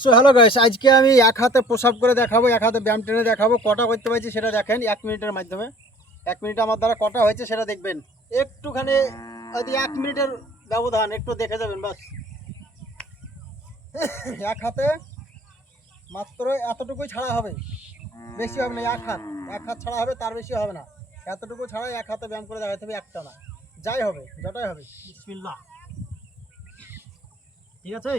So hello guys, আজকে আমি এক হাতে প্রসাব করে দেখাবো, এক হাতে ব্যায়াম টেনে দেখাবো। কটা করতে পারছি সেটা দেখেন 1 মিনিটের মাধ্যমে। 1 মিনিট আমার দ্বারা কটা হয়েছে সেটা দেখবেন। একটুখানি যদি 1 মিনিটের ব্যবধান একটু দেখে যাবেন বাস। এক হাতে মাত্র এতটুকুই ছাড়া হবে, বেশি হবে না। এক হাত ছাড়া হবে, তার বেশি হবে না। এতটুকু ছাড়াই এক হাতে ব্যায়াম করে দেখাতে হবে, একটা না, যাই হবে যটাই হবে। বিসমিল্লাহ। ঠিক আছে।